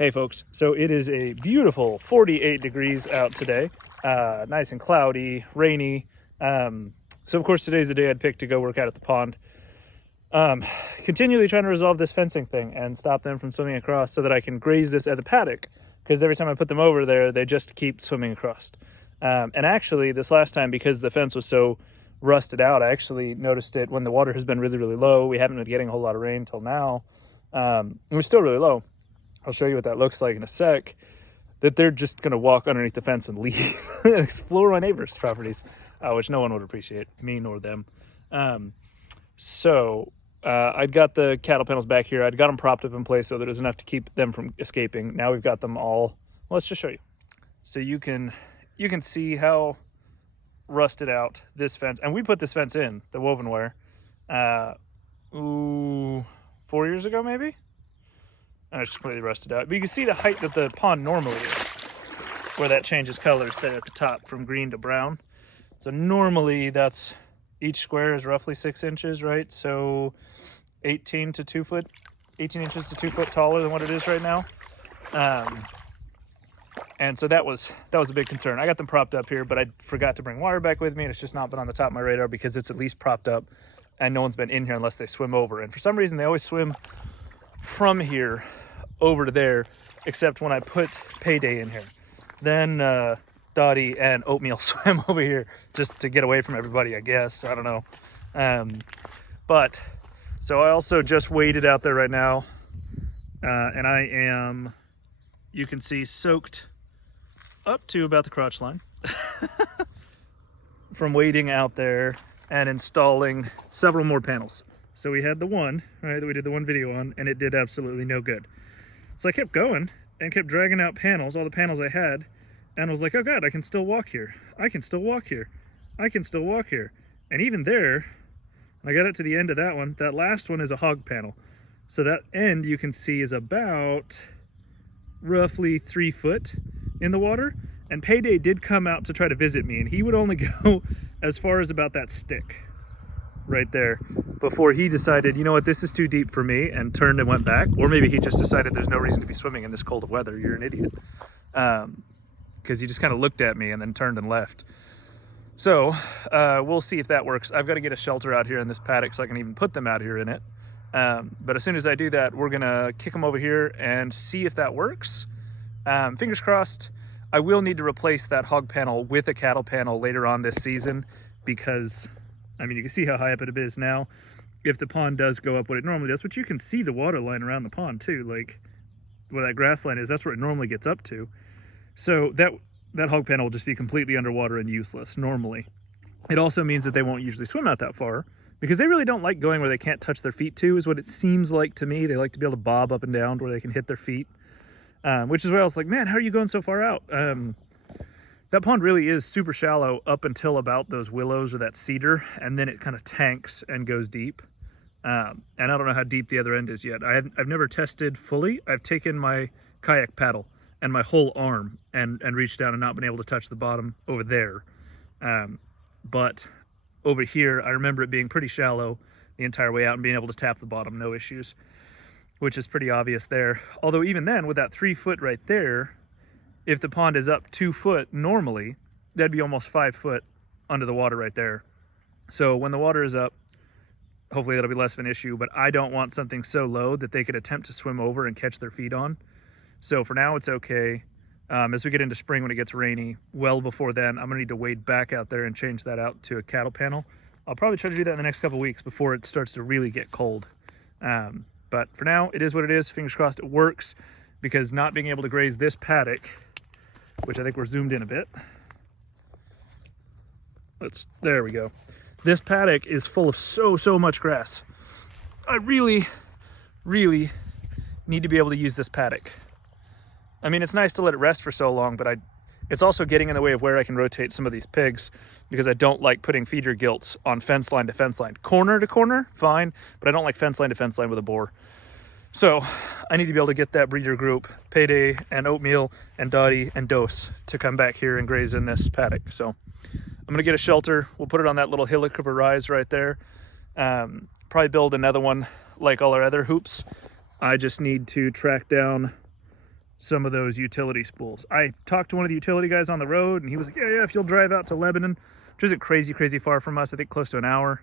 Hey folks, so it is a beautiful 48 degrees out today, nice and cloudy, rainy. So of course today's the day I'd picked to go work out at the pond. Continually trying to resolve this fencing thing and stop them from swimming across so that I can graze this at the paddock, because every time I put them over there, they just keep swimming across. And actually this last time, because the fence was so rusted out, I actually noticed it when the water has been really, really low. We haven't been getting a whole lot of rain till now. It was still really low. I'll show you what that looks like in a sec, that they're just going to walk underneath the fence and leave and explore my neighbors' properties, which no one would appreciate, me nor them. I'd got the cattle panels back here. I'd got them propped up in place so that there's enough to keep them from escaping. Now we've got them all. Well, let's just show you. So you can see how rusted out this fence, and we put this fence in, the woven wire, 4 years ago maybe? And it's just completely rusted out. But you can see the height that the pond normally is, where that changes colors there at the top from green to brown. So normally that's, each square is roughly 6 inches, right? So 18 inches to 2 foot taller than what it is right now. And so that was a big concern. I got them propped up here, but I forgot to bring wire back with me, and it's just not been on the top of my radar because it's at least propped up and no one's been in here unless they swim over. And for some reason, they always swim from here over to there, except when I put Payday in here. Then Dottie and Oatmeal swam over here just to get away from everybody, I guess. I don't know. So I also just waded out there right now, and I am, you can see, soaked up to about the crotch line from wading out there and installing several more panels. So we had the one, right, that we did the one video on, and it did absolutely no good. So I kept going and kept dragging out panels, all the panels I had, and I was like, oh God, I can still walk here. I can still walk here. I can still walk here. And even there, I got it to the end of that one. That last one is a hog panel. So that end you can see is about roughly 3 foot in the water. And Payday did come out to try to visit me, and he would only go as far as about that stick right there before he decided, you know what, this is too deep for me, and turned and went back. Or maybe he just decided there's no reason to be swimming in this cold of weather. You're an idiot. Because he just kind of looked at me and then turned and left. So we'll see if that works. I've got to get a shelter out here in this paddock so I can even put them out here in it. But as soon as I do that, we're gonna kick them over here and see if that works. Fingers crossed. I will need to replace that hog panel with a cattle panel later on this season, because I mean, you can see how high up it is now. If the pond does go up what it normally does, which you can see the water line around the pond too, like where that grass line is, that's where it normally gets up to. So that hog panel will just be completely underwater and useless normally. It also means that they won't usually swim out that far, because they really don't like going where they can't touch their feet to, is what it seems like to me. They like to be able to bob up and down where they can hit their feet, which is why I was like, man, how are you going so far out? That pond really is super shallow up until about those willows or that cedar, and then it kind of tanks and goes deep. And I don't know how deep the other end is yet. I've never tested fully. I've taken my kayak paddle and my whole arm and reached down and not been able to touch the bottom over there. But over here, I remember it being pretty shallow the entire way out and being able to tap the bottom, no issues, which is pretty obvious there. Although even then, with that 3 foot right there, if the pond is up 2 foot normally, that'd be almost 5 foot under the water right there. So when the water is up, hopefully that'll be less of an issue, but I don't want something so low that they could attempt to swim over and catch their feet on. So for now, it's okay. As we get into spring, when it gets rainy, well before then, I'm gonna need to wade back out there and change that out to a cattle panel. I'll probably try to do that in the next couple of weeks before it starts to really get cold. But for now, it is what it is. Fingers crossed it works, because not being able to graze this paddock, which I think we're zoomed in a bit. There we go. This paddock is full of so much grass. I really need to be able to use this paddock. I mean, it's nice to let it rest for so long, but it's also getting in the way of where I can rotate some of these pigs, because I don't like putting feeder gilts on fence line to fence line. Corner to corner, fine, but I don't like fence line to fence line with a boar. So I need to be able to get that breeder group, Payday and Oatmeal and Dottie and Dose, to come back here and graze in this paddock. So I'm gonna get a shelter. We'll put it on that little hillock of a rise right there. Probably build another one like all our other hoops. I just need to track down some of those utility spools. I talked to one of the utility guys on the road, and he was like, yeah, if you'll drive out to Lebanon, which isn't crazy far from us, I think close to an hour.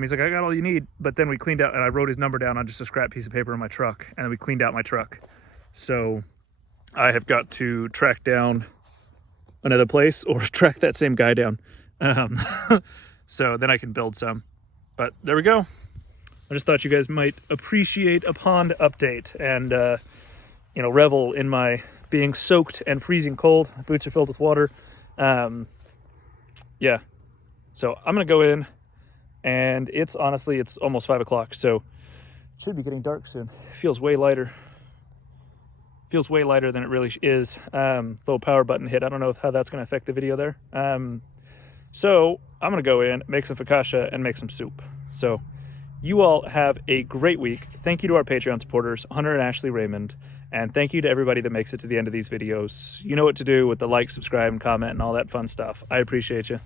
He's like, I got all you need. But then we cleaned out, and I wrote his number down on just a scrap piece of paper in my truck, and then we cleaned out my truck. So I have got to track down another place or track that same guy down. So then I can build some. But there we go. I just thought you guys might appreciate a pond update and, you know, revel in my being soaked and freezing cold. My boots are filled with water. Yeah. So I'm going to go in, and it's almost 5 o'clock. So it should be getting dark soon. It feels way lighter. Feels way lighter than it really is. Little power button hit. I don't know how that's going to affect the video there. So I'm going to go in, make some focaccia, and make some soup. So you all have a great week. Thank you to our Patreon supporters, Hunter and Ashley Raymond. And thank you to everybody that makes it to the end of these videos. You know what to do with the like, subscribe, and comment, and all that fun stuff. I appreciate you.